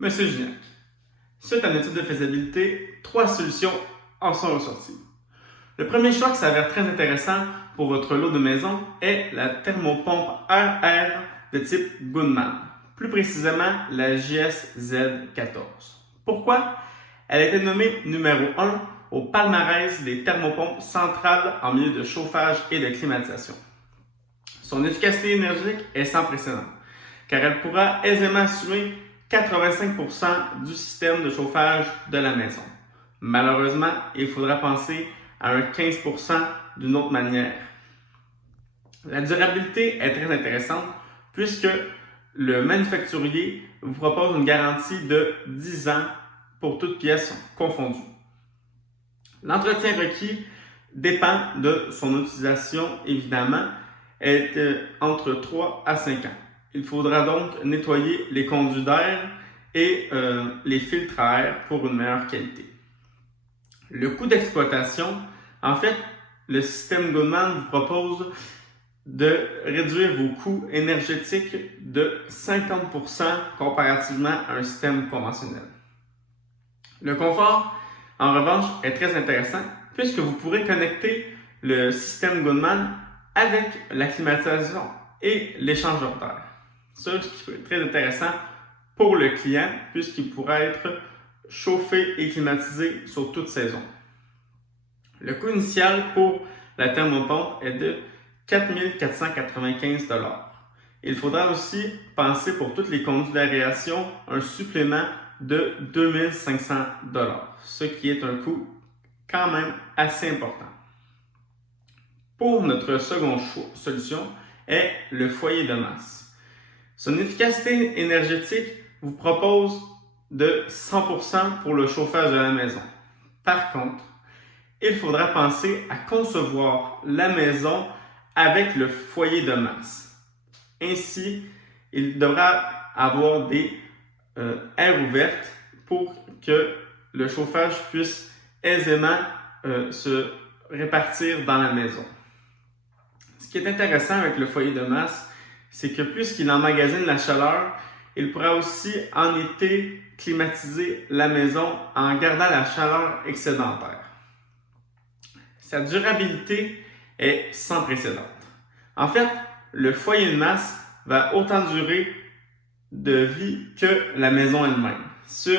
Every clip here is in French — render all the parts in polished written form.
Monsieur Gignac, suite à une étude de faisabilité, 3 solutions en sont ressorties. Le premier choix qui s'avère très intéressant pour votre lot de maison est la thermopompe RR de type Goodman, plus précisément la JSZ14. Pourquoi? Elle a été nommée numéro 1 au palmarès des thermopompes centrales en milieu de chauffage et de climatisation. Son efficacité énergétique est sans précédent, car elle pourra aisément assumer 85% du système de chauffage de la maison. Malheureusement, il faudra penser à un 15% d'une autre manière. La durabilité est très intéressante puisque le manufacturier vous propose une garantie de 10 ans pour toute pièce confondue. L'entretien requis dépend de son utilisation, évidemment, est entre 3 à 5 ans. Il faudra donc nettoyer les conduits d'air et les filtres à air pour une meilleure qualité. Le coût d'exploitation, en fait, le système Goodman vous propose de réduire vos coûts énergétiques de 50% comparativement à un système conventionnel. Le confort, en revanche, est très intéressant puisque vous pourrez connecter le système Goodman avec la climatisation et l'échangeur d'air. Ça, ce qui est très intéressant pour le client puisqu'il pourra être chauffé et climatisé sur toute saison. Le coût initial pour la thermopompe est de 4 495 $. Il faudra aussi penser pour toutes les conduits d'aération un supplément de 2 500 $, ce qui est un coût quand même assez important. Pour notre seconde solution est le foyer de masse. Son efficacité énergétique vous propose de 100% pour le chauffage de la maison. Par contre, il faudra penser à concevoir la maison avec le foyer de masse. Ainsi, il devra avoir des aires ouvertes pour que le chauffage puisse aisément se répartir dans la maison. Ce qui est intéressant avec le foyer de masse, c'est que puisqu'il emmagasine la chaleur, il pourra aussi en été climatiser la maison en gardant la chaleur excédentaire. Sa durabilité est sans précédent. En fait, le foyer de masse va autant durer de vie que la maison elle-même, ce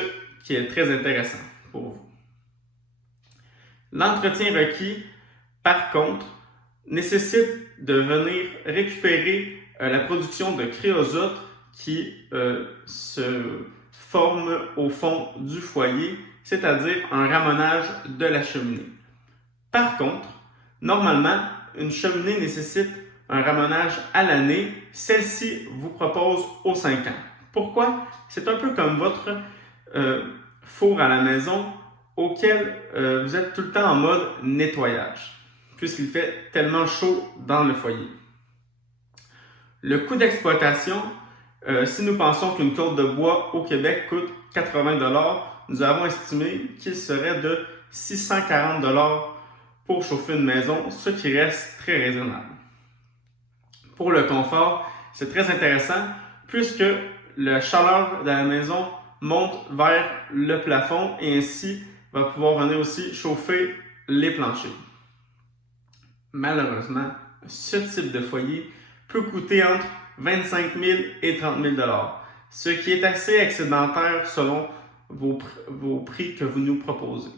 qui est très intéressant pour vous. L'entretien requis, par contre, nécessite de venir récupérer la production de créosote qui se forme au fond du foyer, c'est-à-dire un ramonage de la cheminée. Par contre, normalement, une cheminée nécessite un ramonage à l'année. Celle-ci vous propose aux 5 ans. Pourquoi? C'est un peu comme votre four à la maison auquel vous êtes tout le temps en mode nettoyage, puisqu'il fait tellement chaud dans le foyer. Le coût d'exploitation, si nous pensons qu'une côte de bois au Québec coûte 80 $, nous avons estimé qu'il serait de 640 $ pour chauffer une maison, ce qui reste très raisonnable. Pour le confort, c'est très intéressant puisque la chaleur de la maison monte vers le plafond et ainsi va pouvoir venir aussi chauffer les planchers. Malheureusement, ce type de foyer peut coûter entre 25 000 et 30 000 $, ce qui est assez excédentaire selon vos prix que vous nous proposez.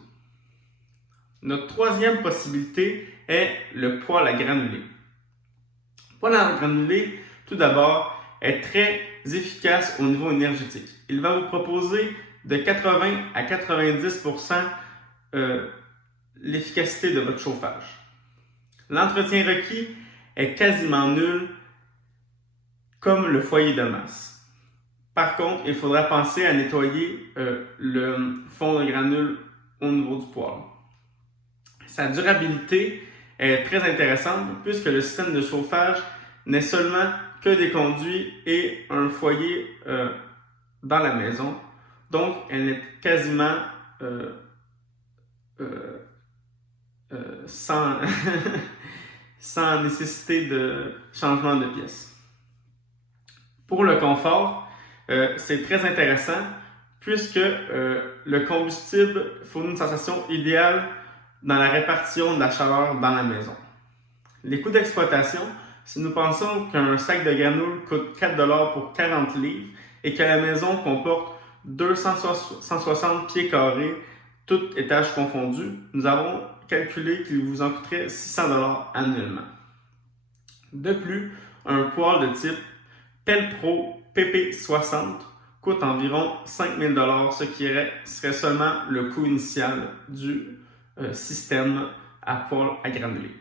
Notre troisième possibilité est le poêle à granulés. Le poêle à granulés, tout d'abord, est très efficace au niveau énergétique. Il va vous proposer de 80 à 90% l'efficacité de votre chauffage. L'entretien requis est quasiment nul, comme le foyer de masse. Par contre, il faudra penser à nettoyer le fond de granule au niveau du poêle. Sa durabilité est très intéressante puisque le système de chauffage n'est seulement que des conduits et un foyer dans la maison. Donc, elle est quasiment sans, sans nécessité de changement de pièce. Pour le confort, c'est très intéressant puisque le combustible fournit une sensation idéale dans la répartition de la chaleur dans la maison. Les coûts d'exploitation, si nous pensons qu'un sac de granule coûte 4 $ pour 40 livres et que la maison comporte 260 pieds carrés, tout étage confondu, nous avons calculé qu'il vous en coûterait 600 $ annuellement. De plus, un poêle de type Pelpro PP60 coûte environ 5 000 $, ce qui serait seulement le coût initial du système à poêle à granulés.